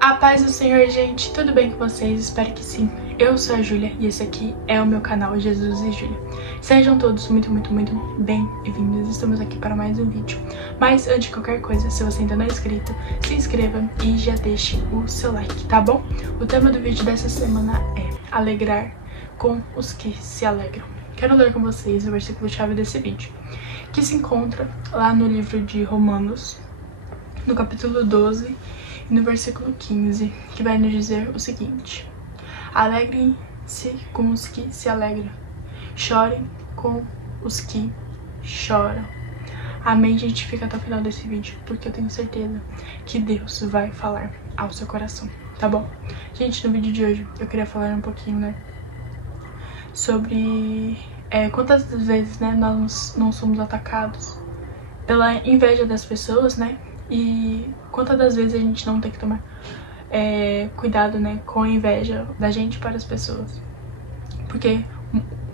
A paz do Senhor, gente, tudo bem com vocês? Espero que sim. Eu sou a Júlia e esse aqui é o meu canal Jesus e Júlia. Sejam todos muito bem-vindos. Estamos aqui para mais um vídeo. Mas antes de qualquer coisa, se você ainda não é inscrito, se inscreva e já deixe o seu like, tá bom? O tema do vídeo dessa semana é alegrar com os que se alegram. Quero ler com vocês o versículo-chave desse vídeo, que se encontra lá no livro de Romanos, no capítulo 12, no versículo 15, que vai nos dizer o seguinte: alegrem-se com os que se alegram, chorem com os que choram. Amém, gente? Fica até o final desse vídeo, porque eu tenho certeza que Deus vai falar ao seu coração, tá bom? Gente, no vídeo de hoje eu queria falar um pouquinho, né, sobre quantas vezes, né, nós não somos atacados pela inveja das pessoas, né? E quantas das vezes a gente não tem que tomar cuidado, né, com a inveja da gente para as pessoas. Porque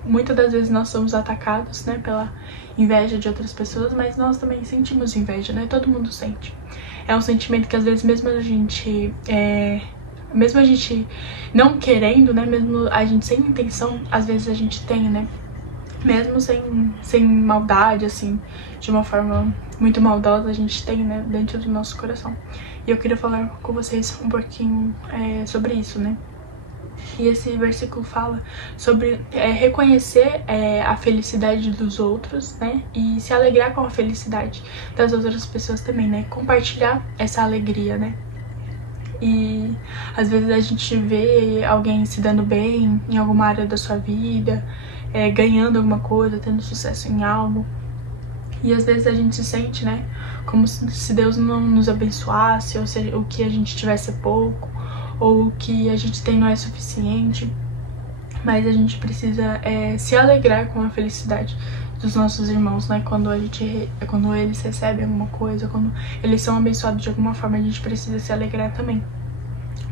muitas das vezes nós somos atacados, né, pela inveja de outras pessoas, mas nós também sentimos inveja, né? Todo mundo sente. É um sentimento que às vezes mesmo a gente não querendo, né, mesmo a gente sem intenção, às vezes a gente tem, né? Mesmo sem maldade, assim, de uma forma muito maldosa, a gente tem, né, dentro do nosso coração. E eu queria falar com vocês um pouquinho sobre isso, né? E esse versículo fala sobre reconhecer a felicidade dos outros, né? E se alegrar com a felicidade das outras pessoas também, né? Compartilhar essa alegria, né? E às vezes a gente vê alguém se dando bem em alguma área da sua vida, ganhando alguma coisa, tendo sucesso em algo. E às vezes a gente se sente, né, como se Deus não nos abençoasse, ou seja, o que a gente tivesse pouco, ou o que a gente tem não é suficiente. Mas a gente precisa se alegrar com a felicidade dos nossos irmãos, né? Quando eles recebem alguma coisa, quando eles são abençoados de alguma forma, a gente precisa se alegrar também,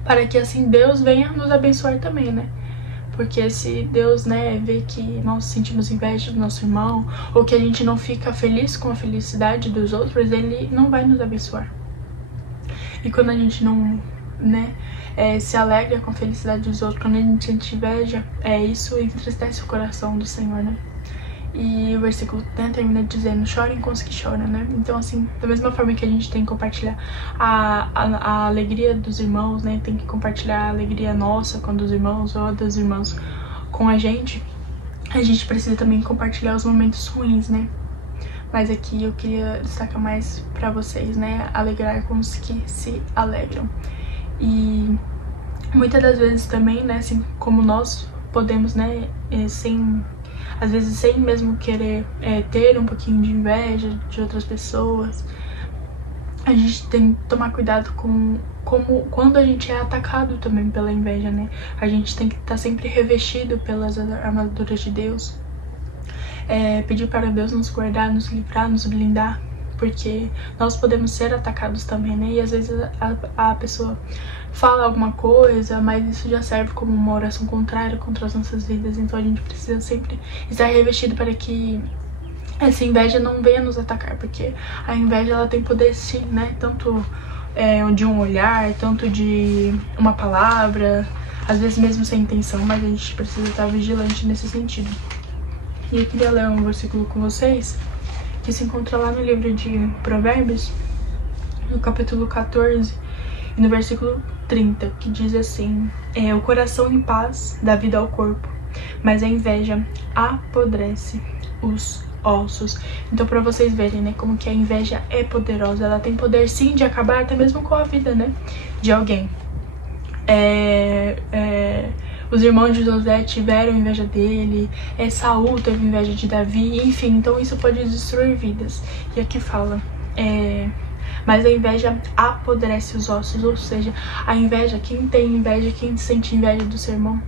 para que assim Deus venha nos abençoar também, né? Porque se Deus, né, vê que nós sentimos inveja do nosso irmão, ou que a gente não fica feliz com a felicidade dos outros, Ele não vai nos abençoar. E quando a gente não, né, se alegra com a felicidade dos outros, quando a gente sente inveja, isso entristece o coração do Senhor, né? E o versículo termina dizendo: chorem com os que choram, né? Então, assim, da mesma forma que a gente tem que compartilhar a alegria dos irmãos, né? Tem que compartilhar a alegria nossa com os irmãos, ou dos irmãos com a gente precisa também compartilhar os momentos ruins, né? Mas aqui eu queria destacar mais pra vocês, né? Alegrar com os que se alegram. E muitas das vezes também, né? Assim como nós podemos, né? Às vezes sem mesmo querer ter um pouquinho de inveja de outras pessoas, a gente tem que tomar cuidado com quando a gente é atacado também pela inveja, né? A gente tem que estar sempre revestido pelas armaduras de Deus, pedir para Deus nos guardar, nos livrar, nos blindar, porque nós podemos ser atacados também, né? E às vezes a pessoa fala alguma coisa, mas isso já serve como uma oração contrária contra as nossas vidas. Então a gente precisa sempre estar revestido para que essa inveja não venha nos atacar, porque a inveja, ela tem poder sim, né? Tanto de um olhar, tanto de uma palavra, às vezes mesmo sem intenção, mas a gente precisa estar vigilante nesse sentido. E eu queria ler um versículo com vocês, que se encontra lá no livro de Provérbios, no capítulo 14, e no versículo 30, que diz assim: o coração em paz dá vida ao corpo, mas a inveja apodrece os ossos. Então, para vocês verem, né, como que a inveja é poderosa, ela tem poder sim de acabar até mesmo com a vida, né, de alguém. Os irmãos de José tiveram inveja dele, Saul teve inveja de Davi, enfim, então isso pode destruir vidas. E aqui fala, mas a inveja apodrece os ossos, ou seja, a inveja, quem tem inveja, quem sente inveja do seu irmão,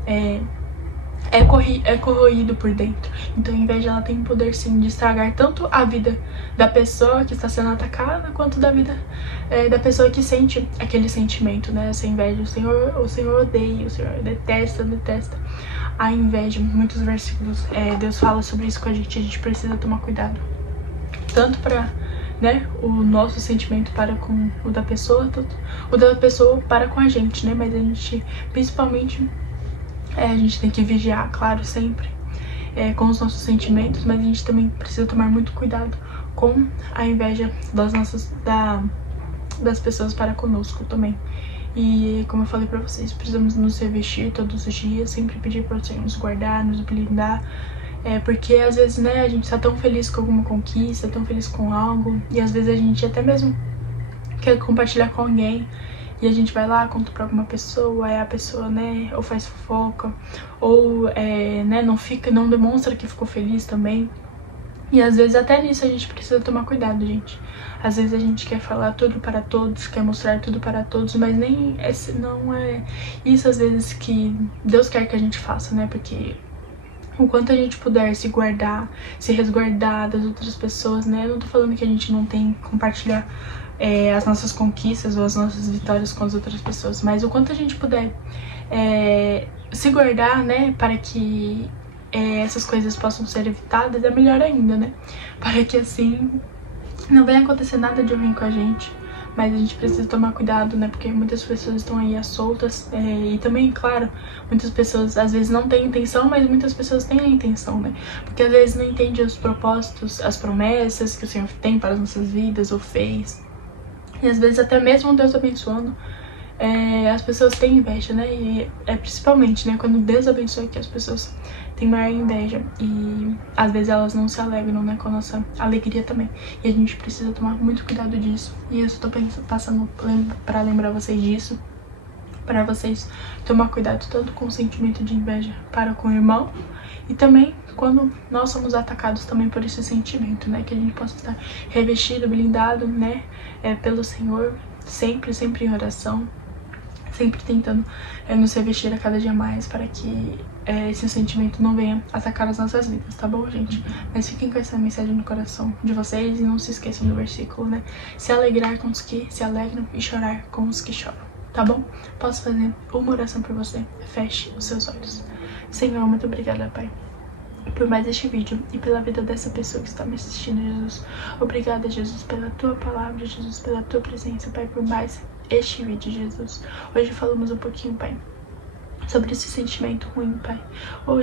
é corroído por dentro. Então a inveja, ela tem o poder sim de estragar tanto a vida da pessoa que está sendo atacada, quanto da vida da pessoa que sente aquele sentimento, né? Essa inveja, o Senhor odeia, o Senhor detesta a inveja. Muitos versículos Deus fala sobre isso com a gente precisa tomar cuidado, tanto para né, o nosso sentimento para com o da pessoa para com a gente, né, mas a gente, principalmente, a gente tem que vigiar, claro, sempre, com os nossos sentimentos, mas a gente também precisa tomar muito cuidado com a inveja das pessoas para conosco também. E como eu falei pra vocês, precisamos nos revestir todos os dias, sempre pedir pra o Senhor nos guardar, nos blindar, porque às vezes, né, a gente tá tão feliz com alguma conquista, tão feliz com algo, e às vezes a gente até mesmo quer compartilhar com alguém, e a gente vai lá, conta pra alguma pessoa, aí a pessoa, né, ou faz fofoca, ou, né, não demonstra que ficou feliz também. E às vezes até nisso a gente precisa tomar cuidado, gente. Às vezes a gente quer falar tudo para todos, quer mostrar tudo para todos, mas nem esse não é isso às vezes que Deus quer que a gente faça, né? Porque o quanto a gente puder se guardar, se resguardar das outras pessoas, né? Eu não tô falando que a gente não tem que compartilhar as nossas conquistas ou as nossas vitórias com as outras pessoas, mas o quanto a gente puder se guardar, né? Para que essas coisas possam ser evitadas, é melhor ainda, né? Para que assim não venha acontecer nada de ruim com a gente. Mas a gente precisa tomar cuidado, né? Porque muitas pessoas estão aí às soltas. E também, claro, muitas pessoas às vezes não têm intenção, mas muitas pessoas têm a intenção, né? Porque às vezes não entende os propósitos, as promessas que o Senhor tem para as nossas vidas ou fez. E às vezes até mesmo Deus abençoando, as pessoas têm inveja, né? E principalmente, né, quando Deus abençoa, que as pessoas têm maior inveja. E às vezes elas não se alegram, né, com a nossa alegria também. E a gente precisa tomar muito cuidado disso. E eu estou passando para lembrar vocês disso, para vocês tomar cuidado tanto com o sentimento de inveja para com o irmão, e também quando nós somos atacados também por esse sentimento, né? Que a gente possa estar revestido, blindado, né? Pelo Senhor, sempre em oração, sempre tentando nos revestir a cada dia mais para que esse sentimento não venha atacar as nossas vidas, tá bom, gente? Mas fiquem com essa mensagem no coração de vocês e não se esqueçam do versículo, né? Se alegrar com os que se alegram e chorar com os que choram, tá bom? Posso fazer uma oração por você? Feche os seus olhos. Senhor, muito obrigada, Pai, por mais este vídeo e pela vida dessa pessoa que está me assistindo, Jesus. Obrigada, Jesus, pela Tua palavra, Jesus, pela Tua presença, Pai, por mais este vídeo, Jesus. Hoje falamos um pouquinho, Pai, sobre esse sentimento ruim, Pai.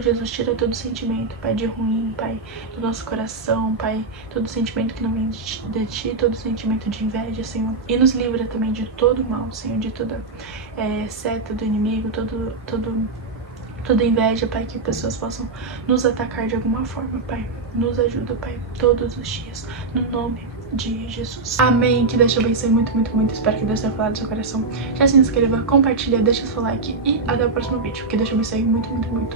Jesus, tira todo sentimento, Pai, de ruim, Pai, do nosso coração, Pai, todo sentimento que não vem de Ti, todo sentimento de inveja, Senhor. E nos livra também de todo mal, Senhor, de toda seta do inimigo, toda inveja, Pai, que pessoas possam nos atacar de alguma forma, Pai. Nos ajuda, Pai, todos os dias, no nome de Jesus. Amém. Que Deus te abençoe muito, muito, muito. Espero que Deus tenha falado no seu coração. Já se inscreva, compartilha, deixa seu like e até o próximo vídeo. Que Deus te abençoe muito, muito, muito.